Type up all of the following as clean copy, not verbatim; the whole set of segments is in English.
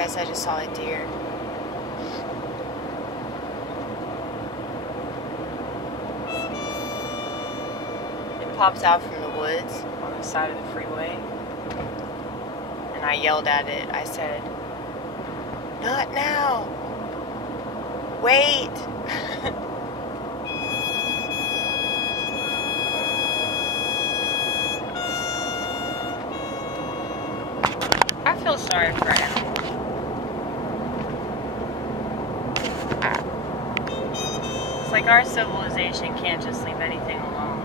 guess I just saw a deer. It popped out from the woods on the side of the freeway. And I yelled at it. I said, "Not now! Wait!" I feel sorry for animals. It's like our civilization can't just leave anything alone.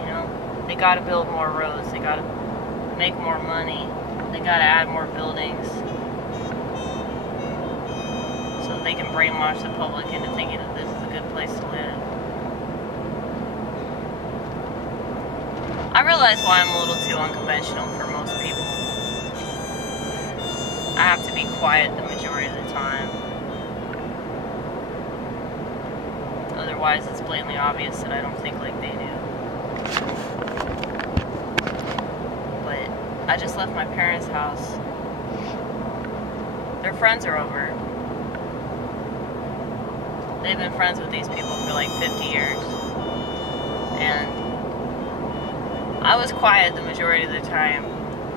You know? They gotta build more roads. They gotta make more money. They gotta add more buildings. So that they can brainwash the public into thinking that this is a good place to live. I realize why I'm a little too unconventional for most people. I have to be quiet the majority of the time. Otherwise, it's blatantly obvious that I don't think like they do. But I just left my parents' house. Their friends are over. They've been friends with these people for like 50 years. And I was quiet the majority of the time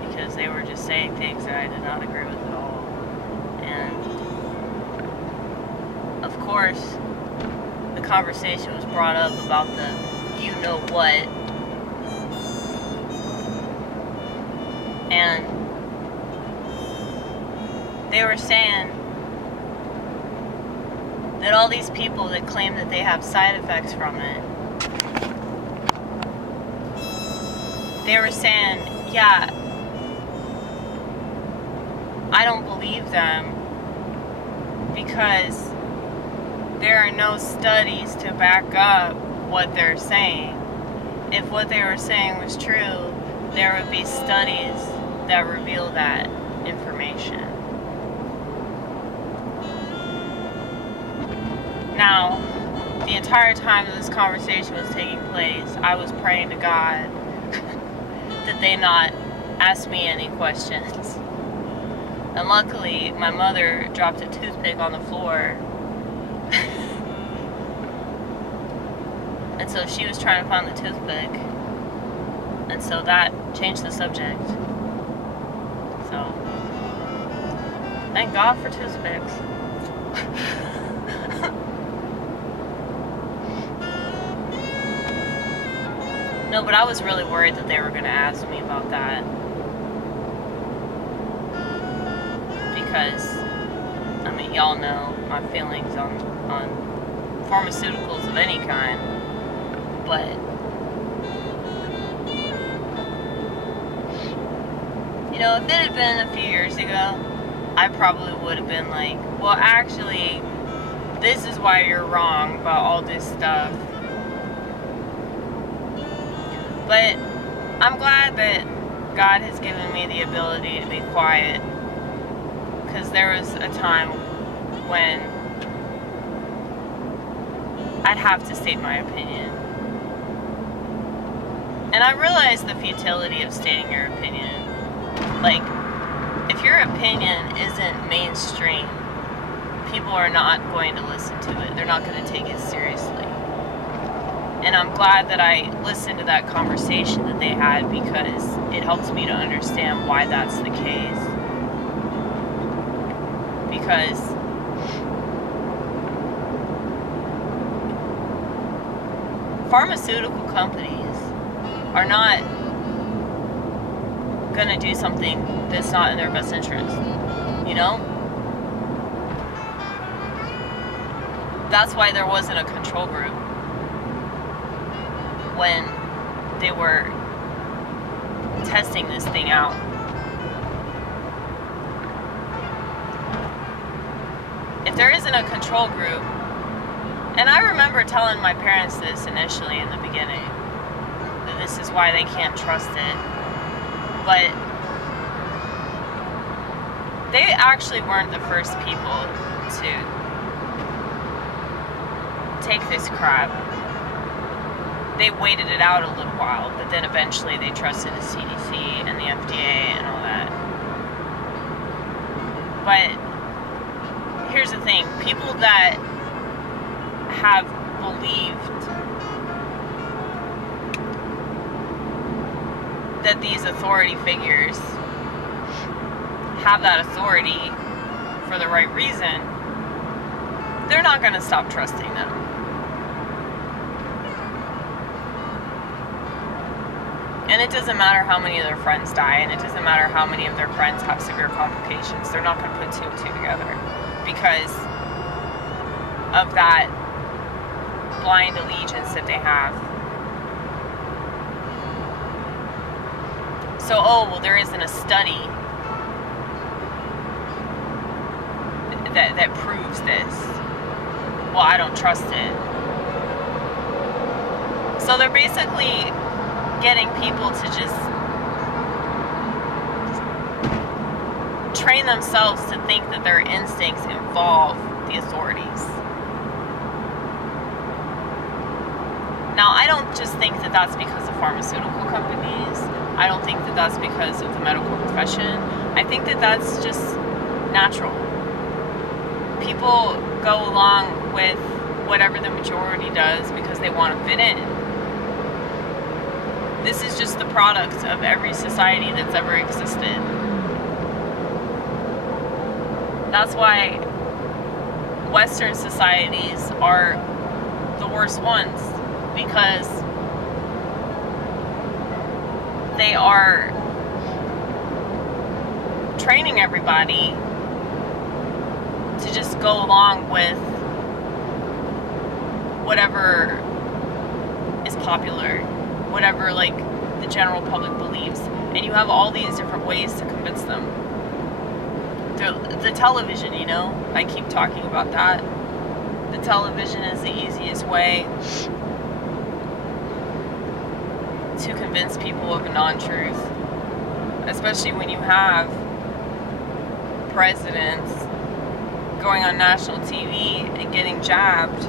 because they were just saying things that I did not agree with at all. And of course, the conversation was brought up about the you know what. And they were saying that all these people that claim that they have side effects from it, they were saying, yeah, I don't believe them because there are no studies to back up what they're saying. If what they were saying was true, there would be studies that reveal that information. Now, the entire time that this conversation was taking place, I was praying to God that they not ask me any questions. And luckily, my mother dropped a toothpick on the floor. And so she was trying to find the toothpick. And so that changed the subject. So, thank God for toothpicks. No, but I was really worried that they were going to ask me about that. Because, I mean, y'all know my feelings on pharmaceuticals of any kind. But you know, if it had been a few years ago, I probably would have been like, well, actually, this is why you're wrong about all this stuff. But I'm glad that God has given me the ability to be quiet, because there was a time when I'd have to state my opinion. And I realize the futility of stating your opinion. Like, if your opinion isn't mainstream, people are not going to listen to it. They're not going to take it seriously. And I'm glad that I listened to that conversation that they had, because it helps me to understand why that's the case. Because pharmaceutical companies are not going to do something that's not in their best interest, you know? That's why there wasn't a control group when they were testing this thing out. If there isn't a control group, and I remember telling my parents this initially in the beginning, that this is why they can't trust it, but they actually weren't the first people to take this crap. They waited it out a little while, but then eventually they trusted the CDC and the FDA and all that. But here's the thing. People that have believed that these authority figures have that authority for the right reason, they're not going to stop trusting them. And it doesn't matter how many of their friends die, and it doesn't matter how many of their friends have severe complications. They're not going to put two and two together because of that blind allegiance that they have. So, oh, well, there isn't a study that proves this. Well, I don't trust it. So they're basically getting people to just train themselves to think that their instincts involve the authorities. Now, I don't just think that that's because of pharmaceutical companies. I don't think that that's because of the medical profession. I think that that's just natural. People go along with whatever the majority does because they want to fit in. This is just the product of every society that's ever existed. That's why Western societies are the worst ones, because they are training everybody to just go along with whatever is popular, whatever like the general public believes, and you have all these different ways to convince them. The television, you know, I keep talking about that. The television is the easiest way to convince people of a non-truth, especially when you have presidents going on national TV and getting jabbed.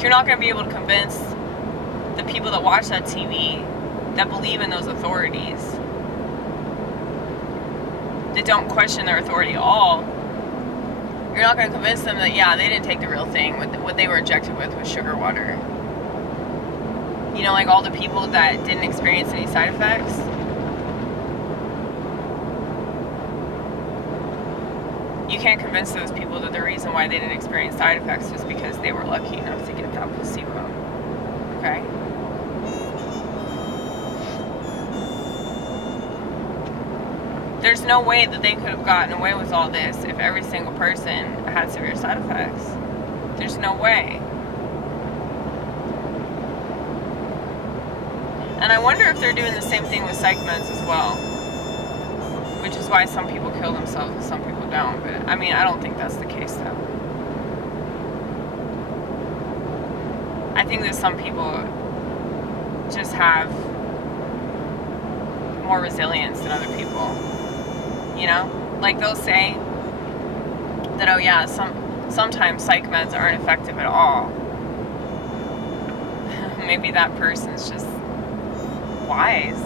You're not going to be able to convince the people that watch that TV that believe in those authorities, that don't question their authority at all. You're not going to convince them that, yeah, they didn't take the real thing. What they were injected with was sugar water. You know, like all the people that didn't experience any side effects. You can't convince those people that the reason why they didn't experience side effects was because they were lucky enough to get that placebo. Okay? There's no way that they could have gotten away with all this if every single person had severe side effects. There's no way. And I wonder if they're doing the same thing with psych meds as well. Which is why some people kill themselves and some people don't. But, I mean, I don't think that's the case, though. I think that some people just have more resilience than other people. You know? Like, they'll say that, oh yeah, sometimes psych meds aren't effective at all. Maybe that person's just wise.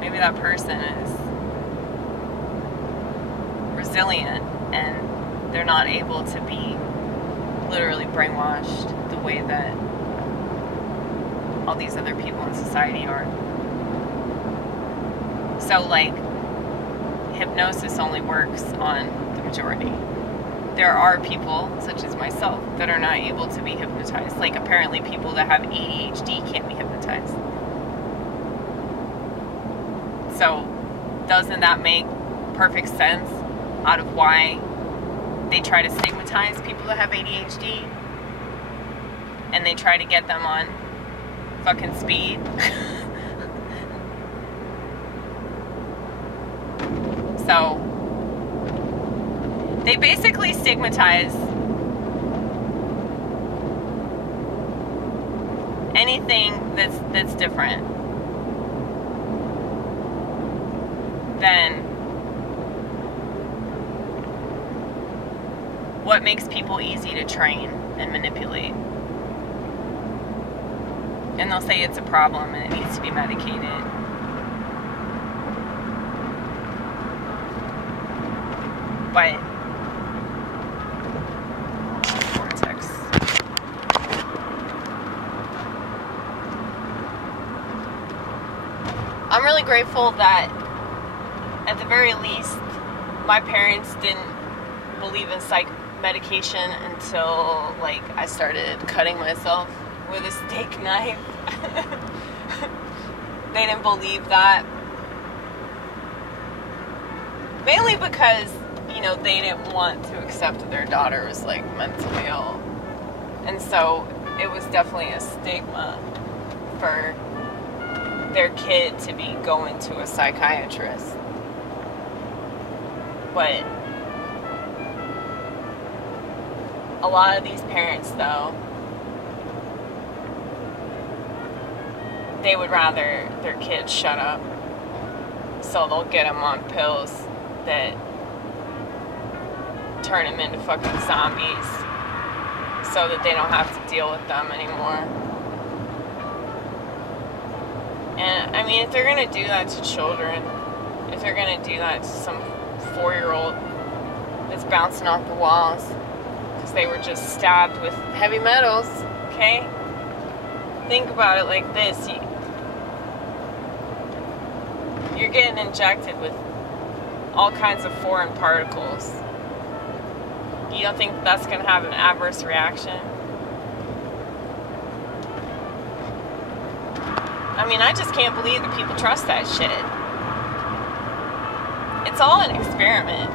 Maybe that person is resilient and they're not able to be literally brainwashed the way that all these other people in society are. So, like, hypnosis only works on the majority. There are people, such as myself, that are not able to be hypnotized. Like, apparently people that have ADHD can't be hypnotized. So, doesn't that make perfect sense out of why they try to stigmatize people that have ADHD? And they try to get them on fucking speed? So, they basically stigmatize anything that's different than what makes people easy to train and manipulate. And they'll say it's a problem and it needs to be medicated. But vortex. I'm really grateful that at the very least my parents didn't believe in psych medication until like I started cutting myself with a steak knife. They didn't believe that. Mainly because, you know, they didn't want to accept that their daughter was like mentally ill. And so it was definitely a stigma for their kid to be going to a psychiatrist. But a lot of these parents, though, they would rather their kids shut up. So they'll get them on pills that turn them into fucking zombies so that they don't have to deal with them anymore. And, I mean, if they're going to do that to children, if they're going to do that to some 4-year-old that's bouncing off the walls because they were just stabbed with heavy metals, okay? Think about it like this. You're getting injected with all kinds of foreign particles. You don't think that's going to have an adverse reaction? I mean, I just can't believe that people trust that shit. It's all an experiment,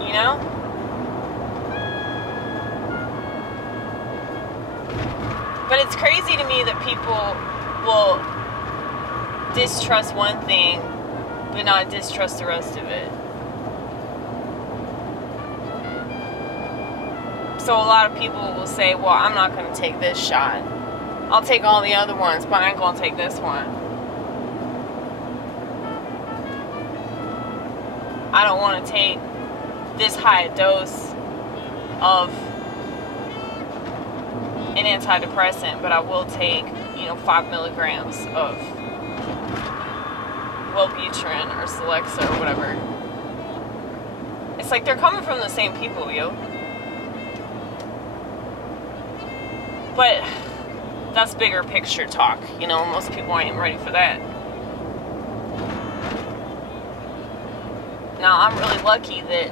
you know? But it's crazy to me that people will distrust one thing but not distrust the rest of it. So a lot of people will say, well, I'm not going to take this shot. I'll take all the other ones, but I ain't going to take this one. I don't want to take this high a dose of an antidepressant, but I will take, 5 milligrams of Wellbutrin or Celexa or whatever. It's like they're coming from the same people, yo. But that's bigger picture talk, most people ain't ready for that. Now, I'm really lucky that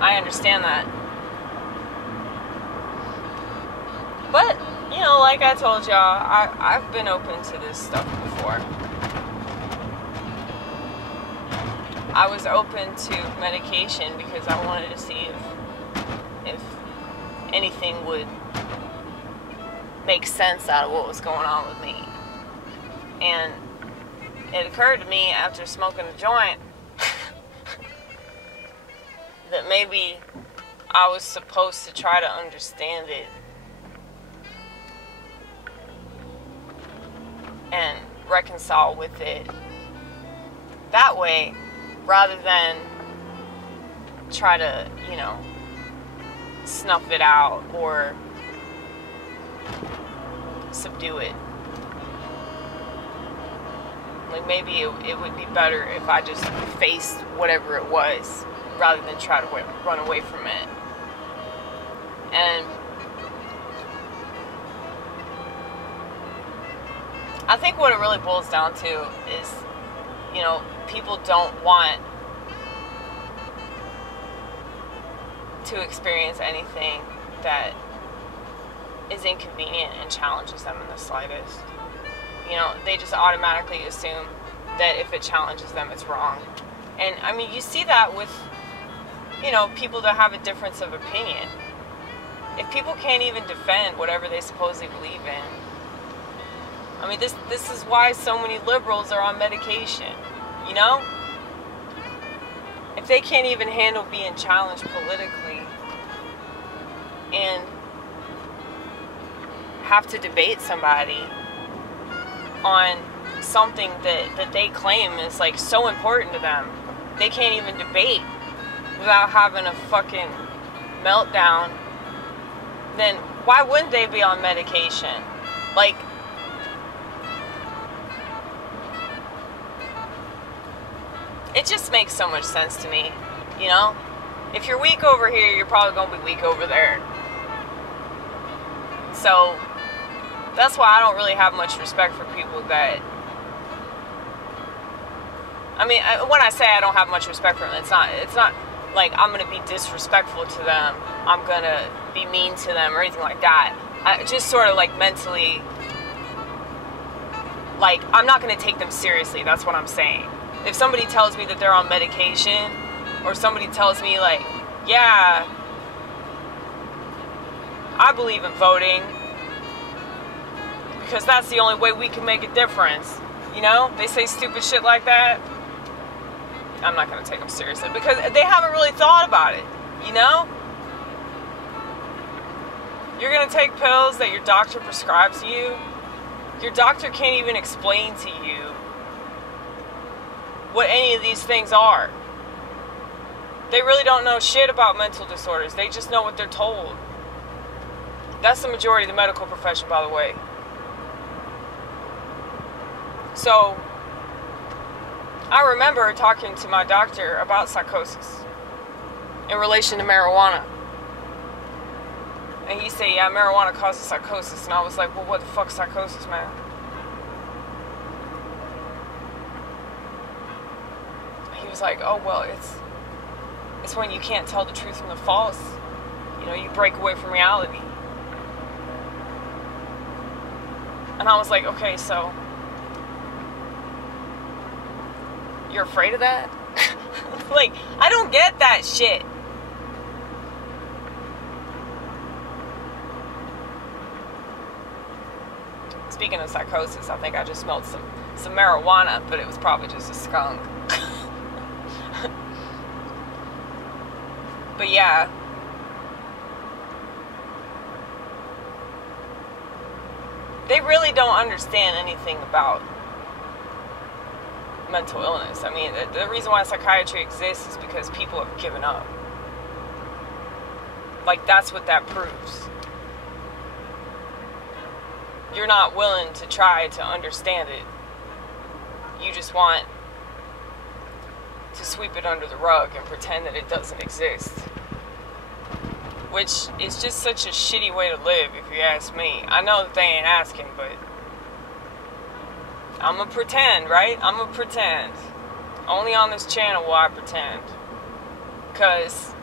I understand that. But, like I told y'all, I've been open to this stuff before. I was open to medication because I wanted to see if anything would make sense out of what was going on with me. And it occurred to me after smoking a joint that maybe I was supposed to try to understand it and reconcile with it that way, rather than try to, snuff it out or subdue it. Like, maybe it would be better if I just faced whatever it was rather than try to run away from it. And I think what it really boils down to is, people don't want to experience anything that is inconvenient and challenges them in the slightest. They just automatically assume that if it challenges them, it's wrong. And, I mean, you see that with, people that have a difference of opinion. If people can't even defend whatever they supposedly believe in, I mean, this is why so many liberals are on medication, If they can't even handle being challenged politically and have to debate somebody on something that they claim is, like, so important to them, they can't even debate without having a fucking meltdown then why wouldn't they be on medication? Like, it just makes so much sense to me, you know? If you're weak over here, you're probably going to be weak over there. So, that's why I don't really have much respect for people that... I mean, when I say I don't have much respect for them, it's not like I'm going to be disrespectful to them. I'm going to be mean to them or anything like that. I just sort of like mentally... Like, I'm not going to take them seriously. That's what I'm saying. If somebody tells me that they're on medication, or somebody tells me, like, yeah, I believe in voting, because that's the only way we can make a difference, you know? They say stupid shit like that. I'm not going to take them seriously, because they haven't really thought about it, you know? You're going to take pills that your doctor prescribes you. Your doctor can't even explain to you what any of these things are. They really don't know shit about mental disorders. They just know what they're told. That's the majority of the medical profession, by the way. So, I remember talking to my doctor about psychosis in relation to marijuana. And he said, yeah, marijuana causes psychosis. And I was like, well, what the fuck's psychosis, man? He was like, oh, well, it's when you can't tell the truth from the false. You know, you break away from reality. And I was like, okay, so you're afraid of that? Like, I don't get that shit. Speaking of psychosis, I think I just smelled some marijuana, but it was probably just a skunk. But yeah. They really don't understand anything about mental illness. I mean, the reason why psychiatry exists is because people have given up. Like, that's what that proves. You're not willing to try to understand it. You just want to sweep it under the rug and pretend that it doesn't exist. Which is just such a shitty way to live, if you ask me. I know that they ain't asking, but I'm gonna pretend, right? I'm gonna pretend. Only on this channel will I pretend. Because,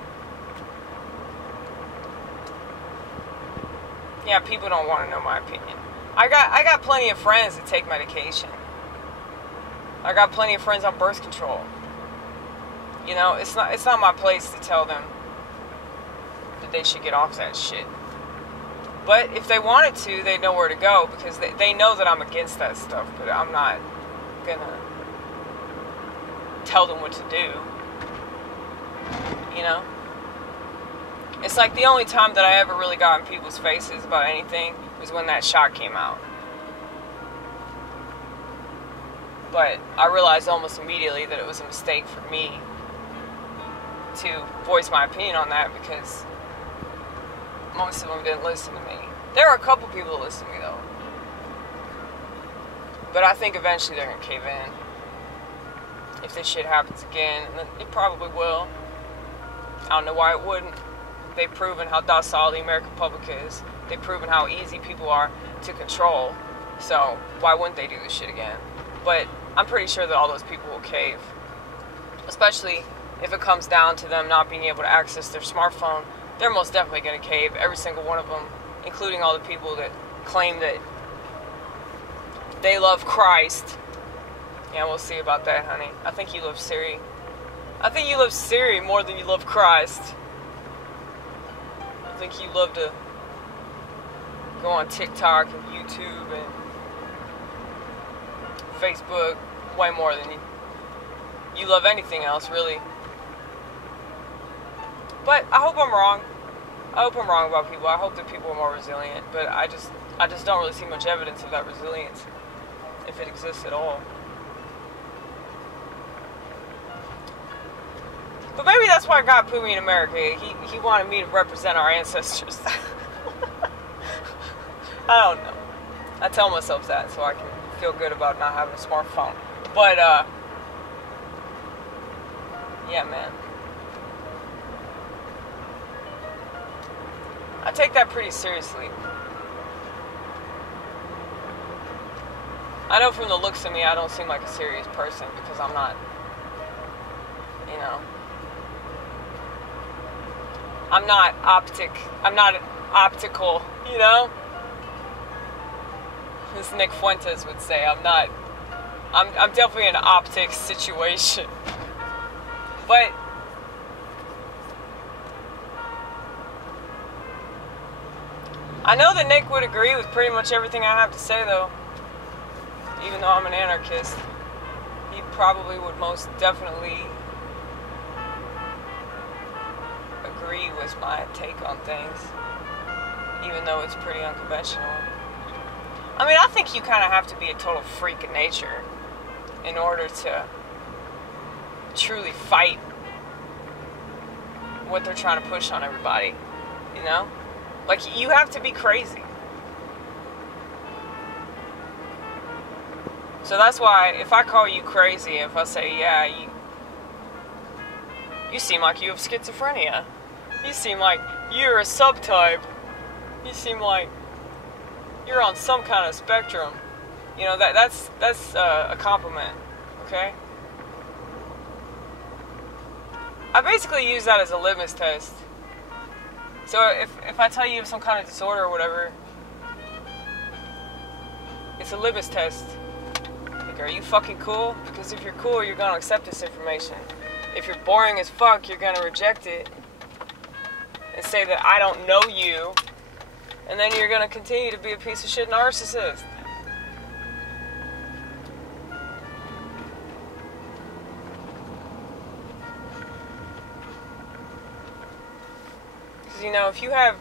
yeah, people don't want to know my opinion. I got plenty of friends that take medication. I got plenty of friends on birth control. You know, it's not my place to tell them that they should get off that shit. But if they wanted to, they know where to go, because they know that I'm against that stuff, but I'm not gonna tell them what to do. You know? It's like the only time that I ever really got in people's faces about anything was when that shot came out. But I realized almost immediately that it was a mistake for me to voice my opinion on that, because most of them didn't listen to me. There are a couple people that listen to me, though. But I think eventually they're going to cave in. If this shit happens again, and it probably will. I don't know why it wouldn't. They've proven how docile the American public is. They've proven how easy people are to control. So why wouldn't they do this shit again? But I'm pretty sure that all those people will cave. Especially if it comes down to them not being able to access their smartphone. They're most definitely going to cave. Every single one of them. Including all the people that claim that they love Christ. Yeah, we'll see about that, honey. I think you love Siri. I think you love Siri more than you love Christ. I think you love to go on TikTok and YouTube and Facebook way more than you love anything else, really. But I hope I'm wrong. I hope I'm wrong about people. I hope that people are more resilient. But I just don't really see much evidence of that resilience, if it exists at all. But maybe that's why God put me in America. He wanted me to represent our ancestors. I don't know. I tell myself that so I can feel good about not having a smartphone. But, yeah, man. I take that pretty seriously. I know from the looks of me, I don't seem like a serious person because I'm not, you know, I'm not optical, you know? As Nick Fuentes would say, I'm definitely in an optics situation. But I know that Nick would agree with pretty much everything I have to say, though. Even though I'm an anarchist, he probably would most definitely agree with my take on things, even though it's pretty unconventional. I mean, I think you kind of have to be a total freak of nature in order to truly fight what they're trying to push on everybody, you know? Like, you have to be crazy. So that's why, if I call you crazy, if I say, yeah, you seem like you have schizophrenia. You seem like you're a subtype. You seem like you're on some kind of spectrum. You know, that's a compliment, okay? I basically use that as a litmus test. So if I tell you you have some kind of disorder or whatever, it's a litmus test. Like, are you fucking cool? Because if you're cool, you're gonna accept this information. If you're boring as fuck, you're gonna reject it and say that I don't know you, and then you're gonna continue to be a piece of shit narcissist. Because, you know, if you have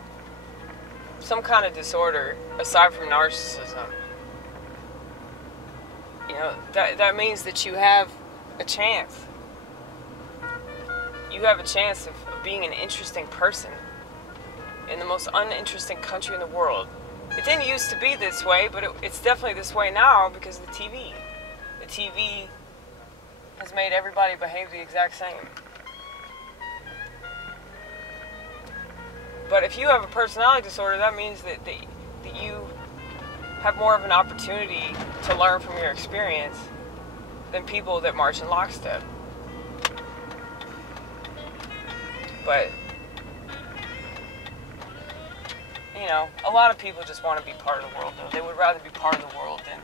some kind of disorder aside from narcissism, you know, that means that you have a chance. You have a chance of being an interesting person in the most uninteresting country in the world. It didn't used to be this way, but it's definitely this way now because of the TV. The TV has made everybody behave the exact same. But if you have a personality disorder, that means that you have more of an opportunity to learn from your experience than people that march in lockstep. But, you know, a lot of people just want to be part of the world, though. They would rather be part of the world than,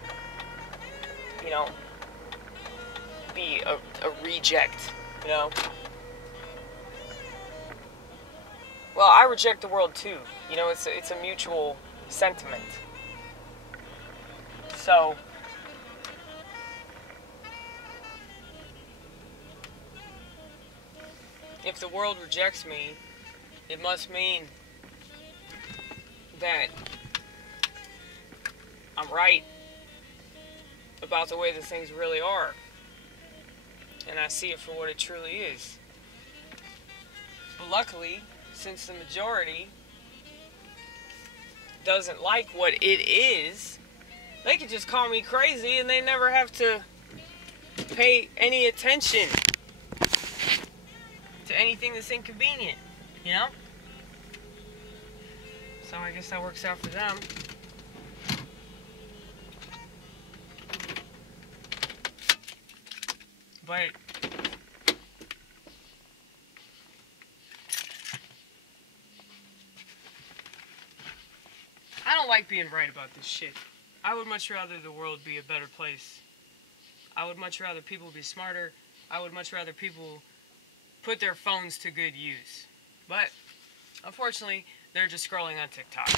you know, be a reject, you know? Well, I reject the world, too. You know, it's a mutual sentiment. So, if the world rejects me, it must mean that I'm right about the way that things really are. And I see it for what it truly is. But luckily, since the majority doesn't like what it is, they can just call me crazy and they never have to pay any attention to anything that's inconvenient, you know? So I guess that works out for them. But I don't like being right about this shit. I would much rather the world be a better place. I would much rather people be smarter. I would much rather people put their phones to good use. But unfortunately, they're just scrolling on TikTok.